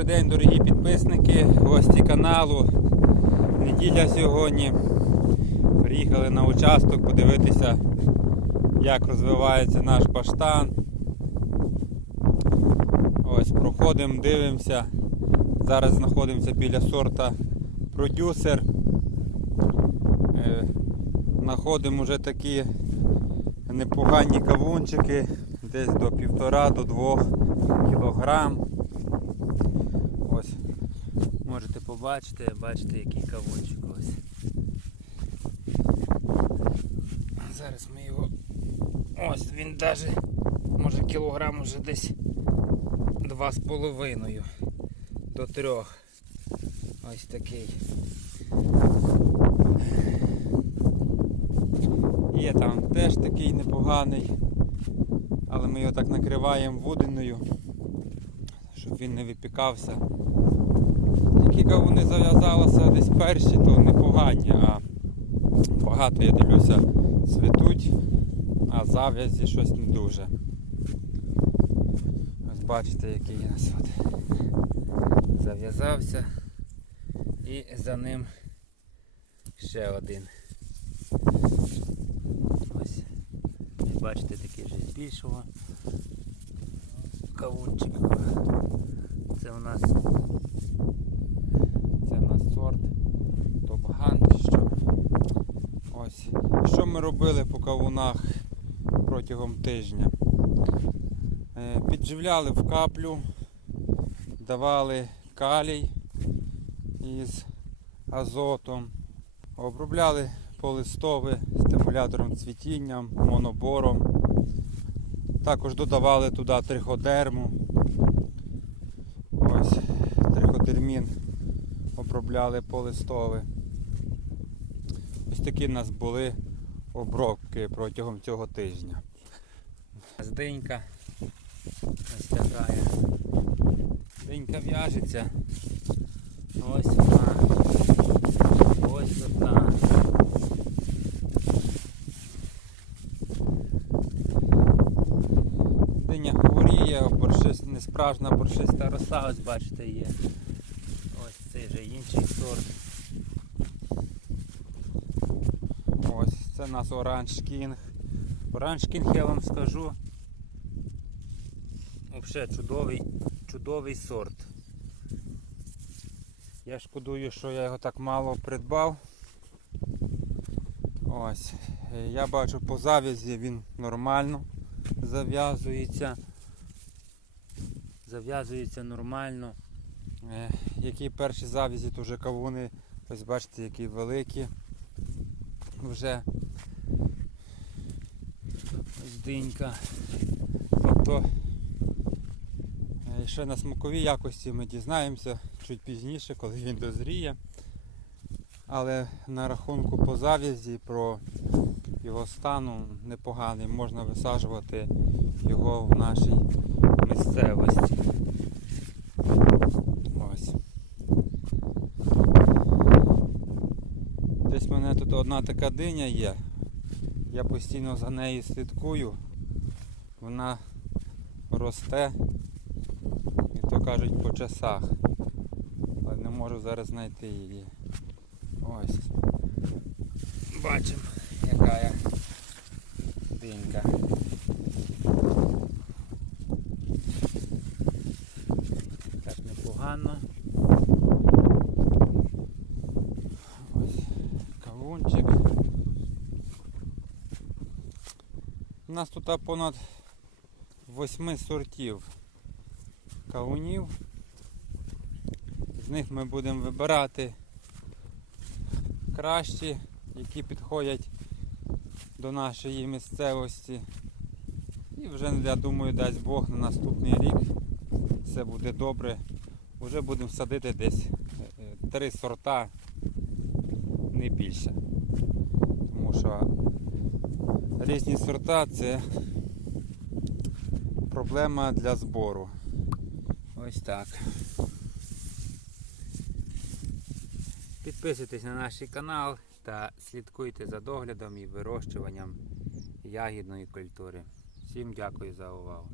Добрий день, дорогі підписники, гості каналу. Неділя сьогодні. Приїхали на участок подивитися, як розвивається наш баштан. Ось проходимо, дивимося. Зараз знаходимося біля сорта продюсер. Е, Знаходимо вже такі непогані кавунчики, десь до півтора до двох кілограм. Ось. Можете побачити, бачите, який кавунчик ось. Зараз ми його. Ось він навіть може кілограм уже десь два з половиною до трьох. Ось такий. Є там теж такий непоганий, але ми його так накриваємо вудиною, щоб він не випікався. Які кавуни зав'язалися десь перші, то непогані, а багато, я дивлюся, цвітуть, а зав'язі щось не дуже. Ось бачите, який у нас от зав'язався і за ним ще один. Ось. Як бачите, такий вже більшого кавунчик. Це у нас це у нас сорт Топган. чи Що. Ось. Що ми робили по кавунах протягом тижня? Е, Підживляли в каплю, давали калій із азотом, обробляли полистове стимулятором цвітіння, монобором. Також додавали туди триходерму. Ось триходермін обробляли полистове. Ось такі в нас були обробки протягом цього тижня. Динька ось така. є. Динька в'яжеться. Ось вона. Ось одна. Диня хворіє, борщист, не справжня борщиста роса, ось бачите, є. Ось цей же інший сорт. Ось це у нас Оранж Кінг. Оранж Кінг я вам скажу. Взагалі чудовий, чудовий сорт. Я шкодую, що я його так мало придбав. Ось. Я бачу по зав'язі він нормально зав'язується. Зав'язується нормально. Е, Які перші зав'язі, то вже кавуни, ось бачите, які великі. Вже ось динька. Тобто е, ще на смаковій якості ми дізнаємося чуть пізніше, коли він дозріє. Але на рахунку по зав'язі про його стану непоганий, можна висаджувати його в нашій місцевості. Ось. Десь в мене тут одна така диня є. Я постійно за нею слідкую. Вона росте, і то кажуть по часах. Але не можу зараз знайти її. Ось. Бачимо, яка я динька. Так непогано. Ось кавунчик. У нас тут понад восьми сортів кавунів. З них ми будемо вибирати кращі, які підходять до нашої місцевості. І вже, я думаю, дасть Бог на наступний рік все буде добре. Вже будемо садити десь е, три сорта, не більше. Тому що різні сорта це проблема для збору. Ось так. Підписуйтесь на наш канал та слідкуйте за доглядом і вирощуванням ягідної культури. Всім дякую за увагу.